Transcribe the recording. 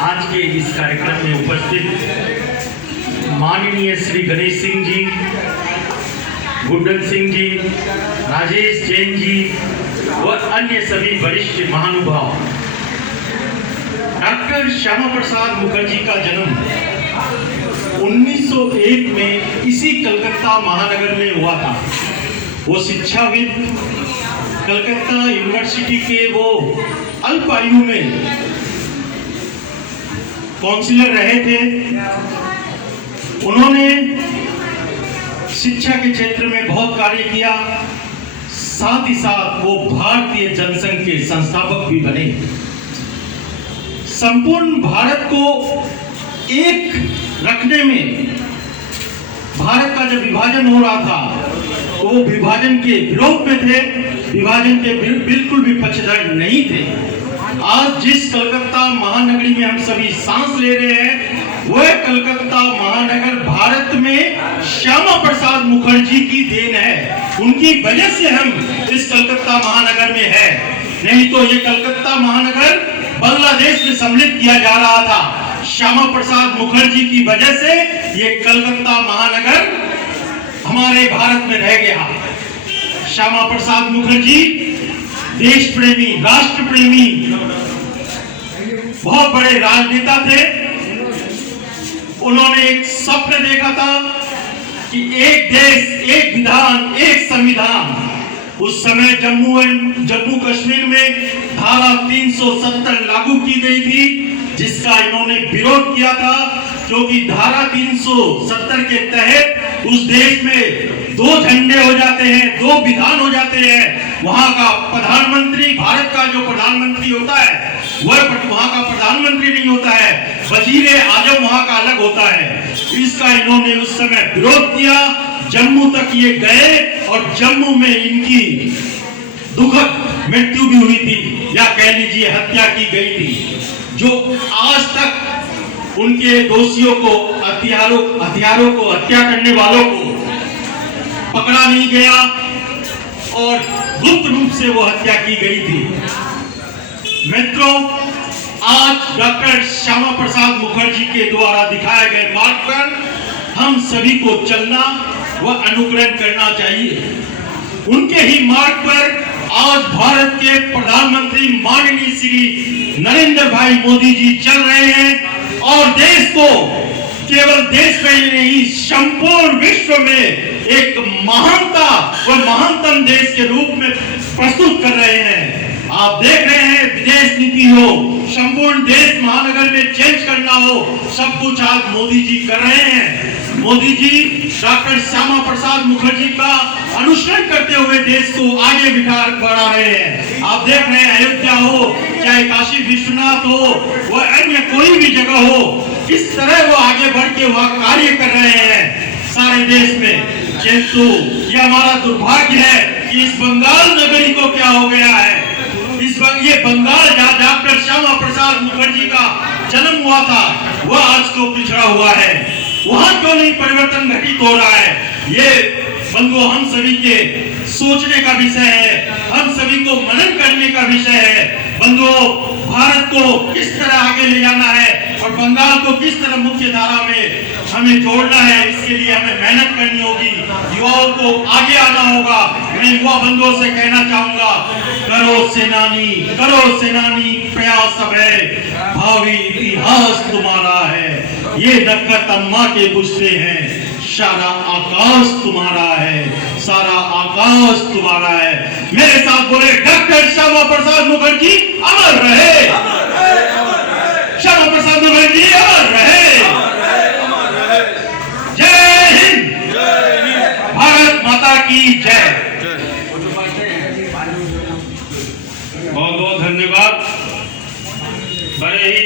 आज के इस कार्यक्रम में उपस्थित माननीय श्री गणेश सिंह जी, गुड्डन सिंह जी, राजेश जैन जी व अन्य सभी वरिष्ठ महानुभाव। डॉक्टर श्यामा प्रसाद मुखर्जी का जन्म 1901 में इसी कलकत्ता महानगर में हुआ था। वो शिक्षाविद, कलकत्ता यूनिवर्सिटी के वो अल्प आयु में काउंसिलर रहे थे। उन्होंने शिक्षा के क्षेत्र में बहुत कार्य किया, साथ ही साथ वो भारतीय जनसंघ के संस्थापक भी बने। संपूर्ण भारत को एक रखने में भारत का जब विभाजन हो रहा था तो वो विभाजन के विरोध में थे, विभाजन के बिल्कुल भी पक्षधर नहीं थे। आज जिस कलकत्ता महानगरी में हम सभी सांस ले रहे हैं, वह कलकत्ता महानगर भारत में श्यामा प्रसाद मुखर्जी की देन है। उनकी वजह से हम इस कलकत्ता महानगर में है, नहीं तो ये कलकत्ता महानगर बांग्लादेश में सम्मिलित किया जा रहा था। श्यामा प्रसाद मुखर्जी की वजह से ये कलकत्ता महानगर हमारे भारत में रह गया। श्यामा प्रसाद मुखर्जी देश प्रेमी, राष्ट्र प्रेमी, बहुत बड़े राजनेता थे। उन्होंने एक स्वप्न देखा था कि एक देश, एक विधान, एक संविधान। उस समय जम्मू कश्मीर में धारा 370 लागू की गई थी, जिसका इन्होंने विरोध किया था, क्योंकि धारा 370 के तहत उस देश में दो झंडे हो जाते हैं, दो विधान हो जाते हैं। वहां का प्रधानमंत्री, भारत का जो प्रधानमंत्री होता है वह वहां का प्रधानमंत्री नहीं होता है, वजीरे आजम वहां का अलग होता है। इसका इन्होंने उस समय विरोध किया। जम्मू तक ये गए और जम्मू में इनकी दुखद मृत्यु भी हुई थी, या कह लीजिए हत्या की गई थी, जो आज तक उनके दोषियों को, हथियारों को, हत्या करने वालों को पकड़ा नहीं गया और गुप्त रूप से वो हत्या की गई थी। मित्रों, आज डॉक्टर श्यामा प्रसाद मुखर्जी के द्वारा दिखाए गए मार्ग पर हम सभी को चलना व अनुकरण करना चाहिए। उनके ही मार्ग पर आज भारत के प्रधानमंत्री माननीय श्री नरेंद्र भाई मोदी जी चल रहे हैं और देश को केवल देश में ही नहीं, संपूर्ण विश्व में एक महानता व महानतम देश के रूप में प्रस्तुत कर रहे हैं। आप देख रहे हैं, विदेश नीति हो, संपूर्ण देश महानगर में चेंज करना हो, सब कुछ आज मोदी जी कर रहे हैं। मोदी जी डॉक्टर श्यामा प्रसाद मुखर्जी का अनुसरण करते हुए देश को आगे बढ़ा रहे हैं। आप देख रहे हैं, अयोध्या हो, चाहे काशी विश्वनाथ हो, वह अन्य कोई भी जगह हो, किस तरह वो आगे बढ़ के वह कार्य कर रहे हैं सारे देश में। किंतु यह हमारा दुर्भाग्य है कि इस बंगाल नगरी को क्या हो गया है। ये बंगाल जहाँ डॉक्टर श्यामा प्रसाद मुखर्जी का जन्म हुआ था, वह आज तो पिछड़ा हुआ है। वहां क्यों नहीं परिवर्तन घटित हो रहा है? ये बंधुओं, हम सभी के सोचने का विषय है, हम सभी को मनन करने का विषय है। बंधुओं, भारत को किस तरह आगे ले जाना है और बंगाल को किस तरह मुख्य धारा में हमें जोड़ना है, इसके लिए हमें मेहनत करनी होगी, युवाओं को आगे आना होगा। मैं युवा बंधुओं से कहना चाहूंगा, करो सेनानी प्रयास सब है, भावी इतिहास तुम्हारा है। ये नक्कत अम्मा के गुस्से हैं, सारा आकाश तुम्हारा है, सारा आकाश तुम्हारा है। मेरे साथ बोले, डॉक्टर श्यामा प्रसाद मुखर्जी अमर रहे, श्यामा प्रसाद मुखर्जी अमर रहे। जय हिंद, भारत माता की जय। बहुत बहुत धन्यवाद। बड़े ही